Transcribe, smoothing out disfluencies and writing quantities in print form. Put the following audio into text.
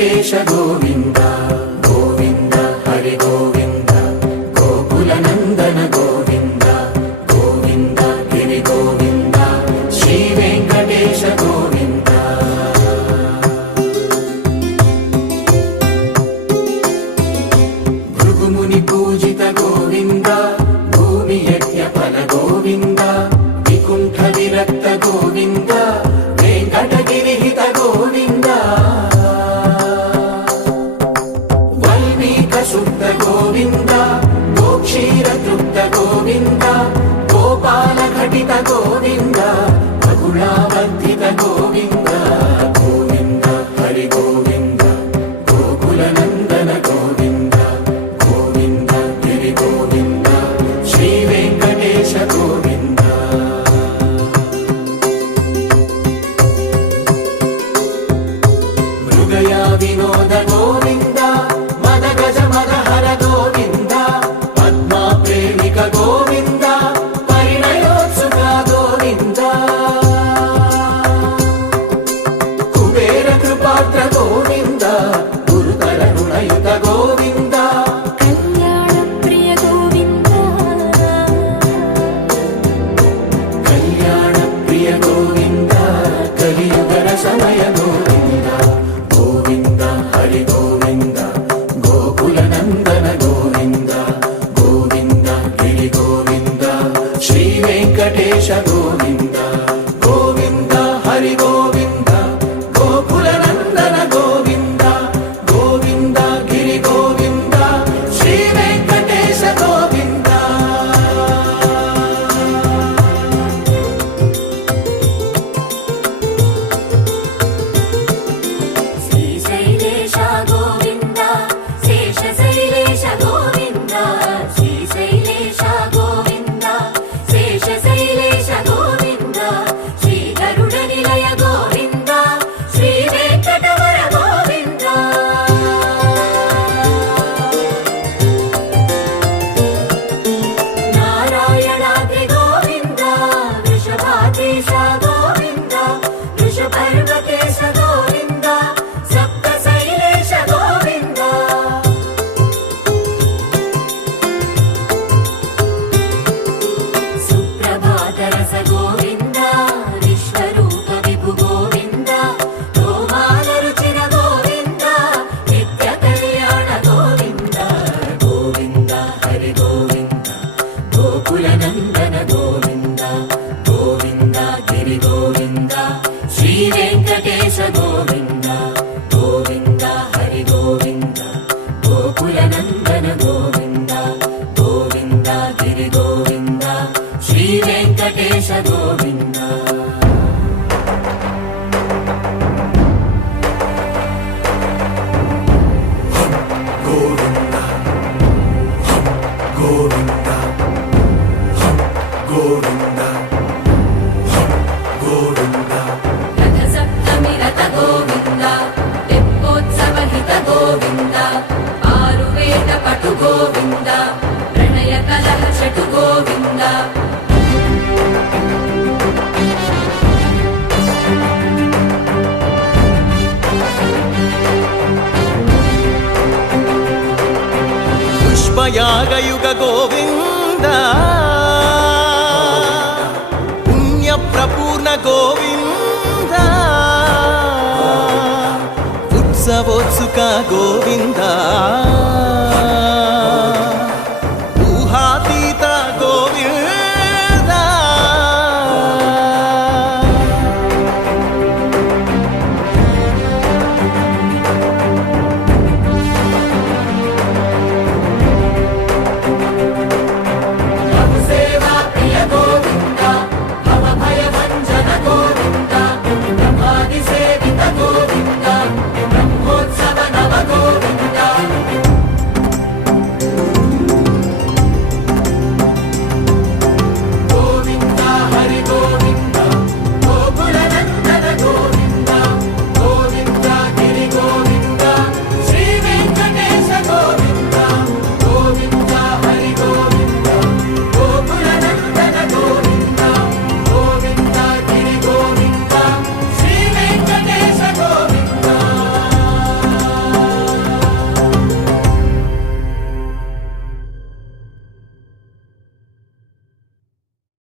వెంకటేశ గోవింద గోవింద హరి గోవింద గోకుల నందన గోవింద గోవింద గిరి గోవింద శ్రీ వెంకటేశ గోవింద భృగుముని పూజిత గోవింద భూమి యజ్ఞ ఫల గోవింద వికుంఠ విరక్త గోవింద వెంకటగిరిహిత గోవింద వల్మీక శుద్ధ గోవింద గోక్షీర తృప్త గోవింద గోపాల ఘటిత గోవింద బహుళావర్ధిత గోవింద గోవింద హరి గోవింద గోకుల నందన గోవింద గోవింద గిరి గోవింద శ్రీ వెంకటేశ గోవింద మృగయా వినోద గోవింద మద గజ మద హర గోవింద పద్మా ప్రేమిక గోవింద పరిణయోత్సుక గోవింద కుబేర కృపాత్ర గోవింద గురుతర రుణయుత గోవింద కళ్యాణ ప్రియ గోవింద కళ్యాణ ప్రియ గోవింద కలియుగ రసమయ గోవింద గోవింద హరి గోవింద గోకుల నందన గోవింద గోవింద గిరి గోవింద శ్రీ వెంకటేశ గోవింద గోవింద హరి గోవింద గోకుల నందన గోవింద గోవింద గిరి గోవింద శ్రీ వెంకటేశ గోవింద శ్రీశైలేశ గోవింద శేషశైలేశ గోవింద శ్రీశైలేశ గోవింద శేషశైలేశ గోవింద శ్రీ గరుడ నిలయ గోవింద శ్రీ వెంకటవర గోవింద నారాయణాద్రి గోవింద వృషభాదేశ గోవింద వృషపర్వకేశ గోవింద సప్తశైలేశ గోవింద సుప్రభాతరస గోవింద విశ్వరూప విభు గోవింద గోమాల రుచిర గోవింద నిత్య కళ్యాణ గోవింద గోవింద హరి గోవింద గోకుల నందన గోవింద గోవింద గిరి గోవింద శ్రీ వెంకటేశ గోవింద గోవింద హరి గోవింద గోకుల నందన గోవింద గోవింద గిరి గోవింద శ్రీ వెంకటేశ గోవింద గోవింద గోవింద గోవింద గోవింద రథ సప్తమి రథ గోవింద తెప్పోత్సవ హిత గోవింద ఆరువేద పటు గోవింద ప్రణయ కలహ చటు గోవింద పుష్పయాగయుగ గోవింద పుణ్య ప్రపూర్ణ గోవింద ఉత్సవోత్సుక గోవింద